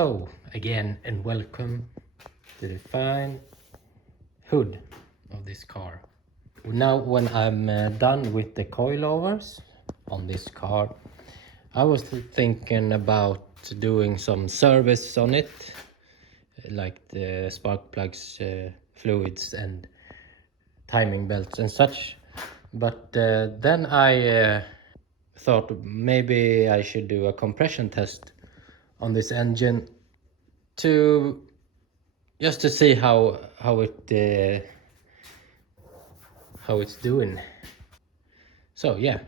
Hello again and welcome to the fine hood of this car. Now when I'm done with the coilovers on this car, I was thinking about doing some service on it, like the spark plugs, fluids and timing belts and such. But then I thought maybe I should do a compression test on this engine to just to see how it's doing. So yeah,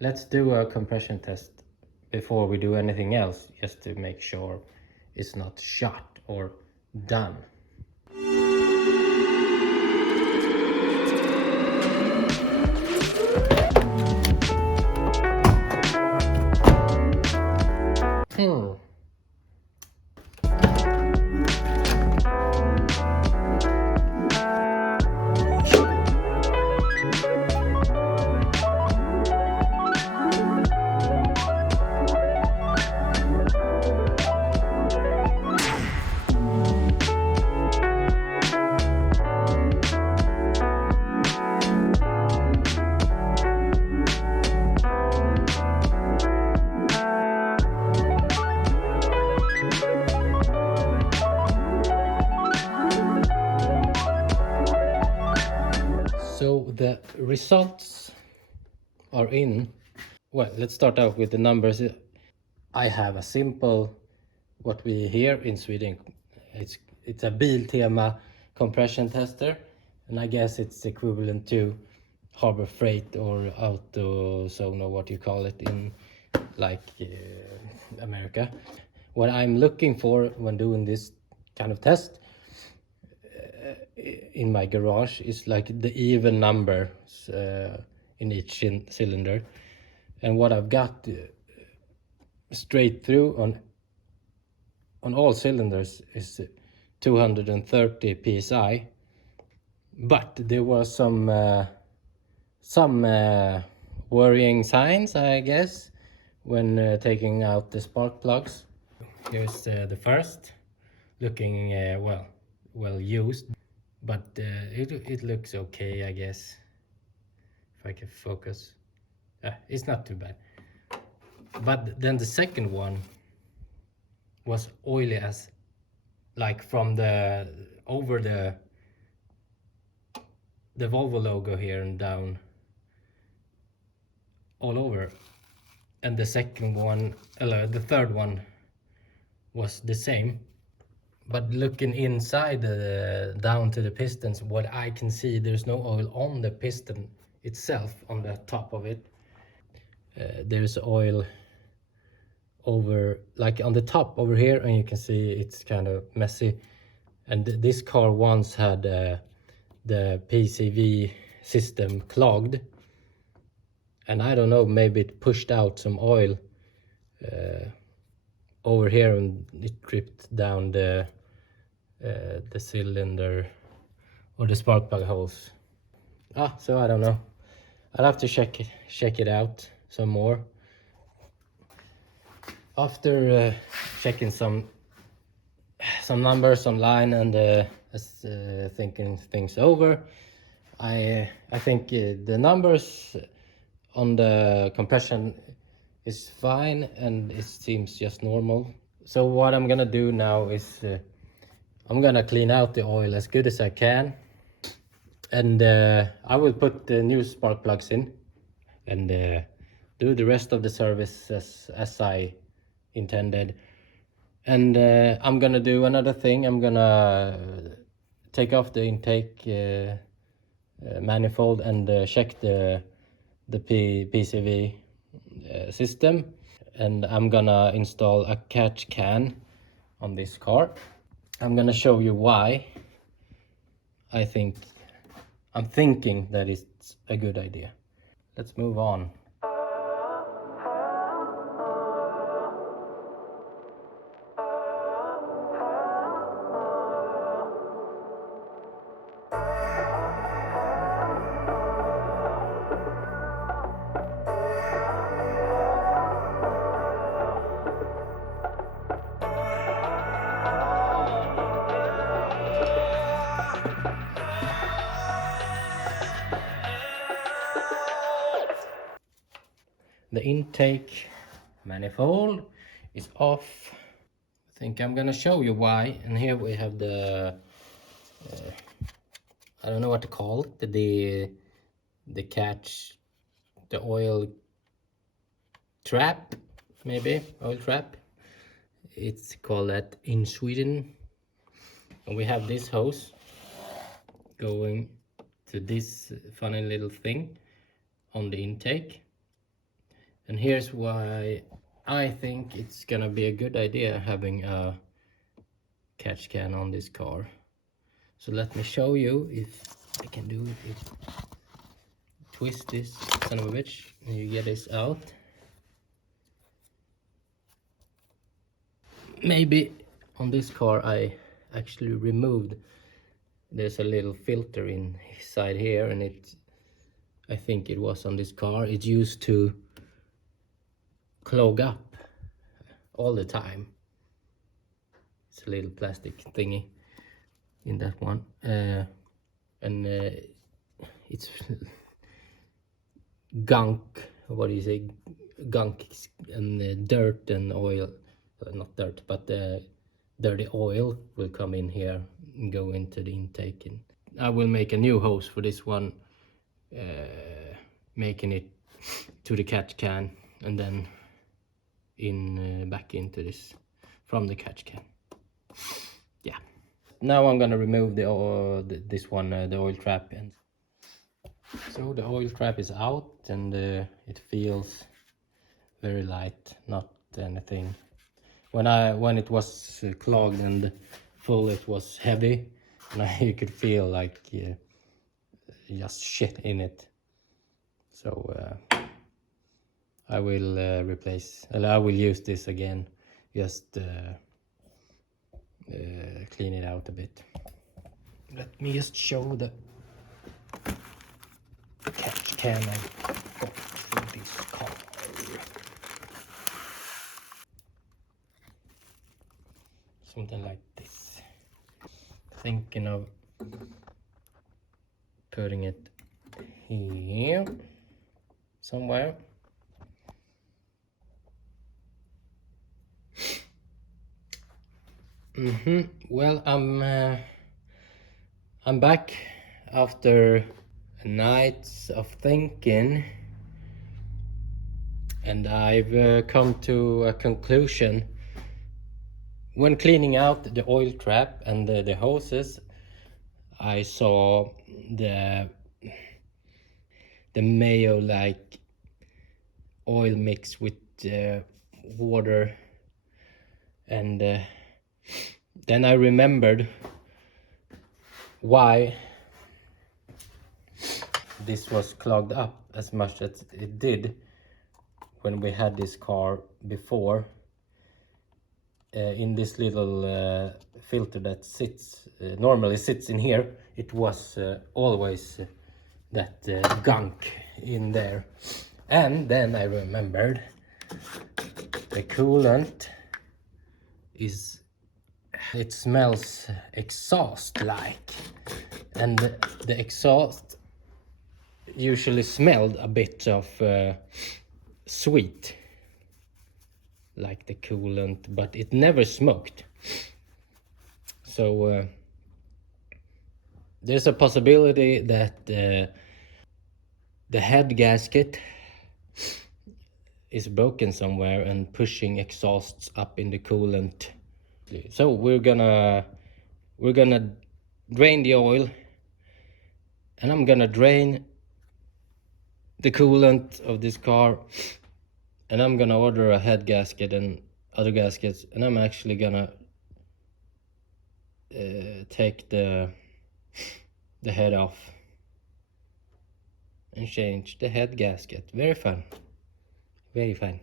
let's do a compression test before we do anything else, just to make sure it's not shot or done. So the results are in. Well, let's start out with the numbers. I have a simple, what we hear in Sweden, it's a Biltema compression tester, and I guess it's equivalent to Harbor Freight or AutoZone or what you call it in America. What I'm looking for when doing this kind of test in my garage is like the even numbers in each cylinder, and what I've got straight through on all cylinders is 230 psi, but there was some worrying signs, I guess, when taking out the spark plugs. Here's the first, looking well used, but it looks okay, I guess, if I can focus. It's not too bad. But then the second one was oily as, like, from the over the Volvo logo here and down all over. And the second one, the third one was the same. But looking inside down to the pistons, what I can see, there's no oil on the piston itself, on the top of it. There's oil over, like on the top over here, and you can see it's kind of messy. And this car once had the PCV system clogged, and I don't know, maybe it pushed out some oil over here and it dripped down the cylinder or the spark plug hose. So I don't know, I'll have to check it out some more. After checking some numbers online and thinking things over, I think the numbers on the compression is fine and it seems just normal. So what I'm gonna do now is I'm gonna clean out the oil as good as I can, and I will put the new spark plugs in and do the rest of the service as I intended. And I'm gonna do another thing. I'm gonna take off the intake manifold and check the PCV system, and I'm gonna install a catch can on this car. I'm gonna show you why I'm thinking that it's a good idea. Let's move on. The intake manifold is off. I think I'm gonna show you why. And here we have the I don't know what to call it, the catch, the oil trap, maybe oil trap. It's called that in Sweden. And we have this hose going to this funny little thing on the intake. And here's why I think it's gonna be a good idea having a catch can on this car. So let me show you if I can do it. Twist this son of a bitch and you get this out. Maybe on this car I actually removed, there's a little filter inside here, and I think it was on this car. It used to clog up all the time. It's a little plastic thingy in that one, and it's gunk, what do you say, gunk and dirt and oil, not dirt but dirty oil will come in here and go into the intake. And I will make a new hose for this one, making it to the catch can and then back into this from the catch can. Yeah, now I'm gonna remove this one, the oil trap. And so the oil trap is out, and it feels very light, not anything. When it was clogged and full, it was heavy, and you could feel like just shit in it. So I will I will use this again, just clean it out a bit. Let me just show the catch can I got for this car. Something like this. Thinking of putting it here somewhere. Well, I'm back after a night of thinking, and I've come to a conclusion. When cleaning out the oil trap and the hoses, I saw the mayo like oil mix with water, and then I remembered why this was clogged up as much as it did when we had this car before. In this little filter that normally sits in here, it was always that gunk in there. And then I remembered the coolant it smells exhaust like, and the exhaust usually smelled a bit of sweet like the coolant, but it never smoked. So there's a possibility that the head gasket is broken somewhere and pushing exhausts up in the coolant. So we're gonna drain the oil, and I'm gonna drain the coolant of this car, and I'm gonna order a head gasket and other gaskets, and I'm actually gonna take the head off and change the head gasket. Very fun, very fun.